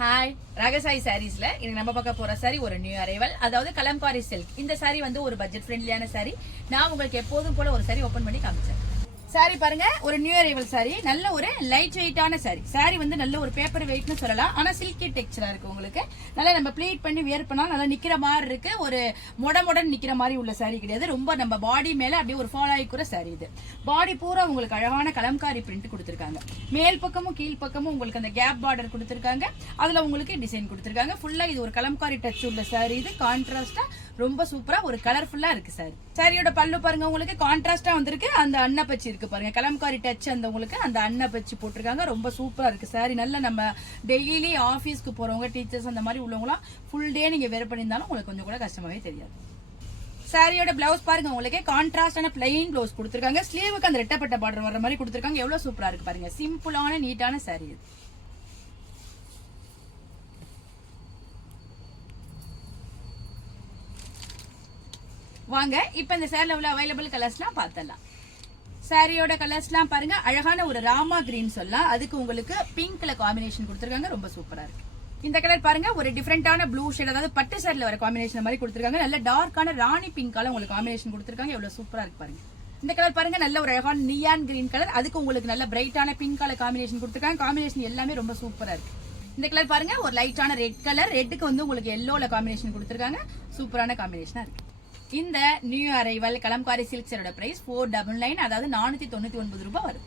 Hi ராகசாய் சாரீஸ்ல இன்னைக்கு நம்ம பார்க்க போற சாரி ஒரு நியூ அரைவல், அதாவது கலம்காரி சில்க். இந்த சாரி வந்து ஒரு பட்ஜெட் ஃப்ரெண்ட்லியான சாரி. நான் உங்களுக்கு எப்போதும் போல ஒரு சாரி ஓபன் பண்ணி காமிச்சேன். சாரி பாருங்க, ஒரு நியூ அரைவல் சாரி. நல்ல ஒரு லைட் வெயிட்டான சாரி. சாரி வந்து நல்ல ஒரு பேப்பர் வெயிட்னு சொல்லலாம். ஆனா சில்கி டெக்ஸ்சரா இருக்கு. உங்களுக்கு நல்லா நம்ம ப்ளீட் பண்ணி வியர் பண்ணா நல்லா நிக்கிற மாதிரி இருக்கு. ஒரு மொடன் நிக்கிற மாதிரி உள்ள சாரி கிடையாது. ரொம்ப நம்ம பாடி மேல அப்படியே ஒரு ஃபாலோ ஆகிக்கிற சாரி இது. பாடி பூரா உங்களுக்கு அழகான கலம்காரி பிரிண்ட் கொடுத்திருக்காங்க. மேல் பக்கமும் கீழ் பக்கமும் உங்களுக்கு அந்த கேப் பார்டர் கொடுத்திருக்காங்க. அதுல உங்களுக்கு டிசைன் கொடுத்திருக்காங்க. ஃபுல்லா இது ஒரு கலம்காரி டச் உள்ள சாரி. இது கான்ட்ராஸ்டா ரொம்ப சூப்பரா ஒரு கலர்ஃபுல்லா இருக்கு சாரி. சாரியோட பல்லு பாருங்க, உங்களுக்கு கான்ட்ராஸ்டா வந்திருக்கு. அந்த அன்னப்பச்சி இருக்கு பாருங்க, கலம்காரி டச் அந்த உங்களுக்கு அந்த அன்னப்பச்சி போட்டிருக்காங்க. ரொம்ப சூப்பரா இருக்கு சாரி. நல்ல நம்ம டெய்லி ஆபீஸ்க்கு போறவங்க, டீச்சர்ஸ் அந்த மாதிரி உள்ளவங்களாம் ஃபுல் டே நீங்க வேர் பண்ணியிருந்தாலும் உங்களுக்கு கொஞ்சம் கூட கஷ்டமாவே தெரியாது. சாரியோட பிளவுஸ் பாருங்க, உங்களுக்கு கான்ட்ராஸ்டான பிளைன் பிளவுஸ் கொடுத்திருக்காங்க. ஸ்லீவுக்கு அந்த ரெட்டப்பட்ட பார்டர் வர மாதிரி கொடுத்திருக்காங்க. எவ்வளவு சூப்பரா இருக்கு பாருங்க. சிம்பிளான நீட்டான சாரி இது. வாங்க இப்ப இந்த சேரில் உள்ள அவைலபிள் கலர்ஸ்லாம் பார்த்தலாம். சாரியோட கலர்ஸ்லாம் பாருங்க, அழகான ஒரு ராமா கிரீன் சொல்லலாம். அதுக்கு உங்களுக்கு பிங்க்ல காம்பினேஷன் கொடுத்திருக்காங்க. ரொம்ப சூப்பரா இருக்கு. இந்த கலர் பாருங்க, ஒரு டிஃபரெண்டான ப்ளூ ஷேட், அதாவது பட்டு சாரில வர காம்பினேஷன் மாதிரி கொடுத்திருக்காங்க. நல்ல டார்க்கான ராணி பிங்கால உங்களுக்கு காம்பினேஷன் கொடுத்திருக்காங்க. எவ்வளவு சூப்பரா இருக்கு பாருங்க. இந்த கலர் பாருங்க, நல்ல ஒரு அழகான நியான் கிரீன் கலர். அதுக்கு உங்களுக்கு நல்ல பிரைட்டான பிங்க் கலர் காம்பினேஷன் கொடுத்திருக்காங்க. காம்பினேஷன் எல்லாமே ரொம்ப சூப்பரா இருக்கு. இந்த கலர் பாருங்க, ஒரு லைட்டான ரெட் கலர். ரெட்டுக்கு வந்து உங்களுக்கு எல்லோல காம்பினேஷன் கொடுத்திருக்காங்க. சூப்பரான காம்பினேஷனா இருக்கு. இந்த நியூ அரைவல் கலம்காரி சில்க் சாரியோட பிரைஸ் 499, அதாவது 499 ரூபாய் வரும்.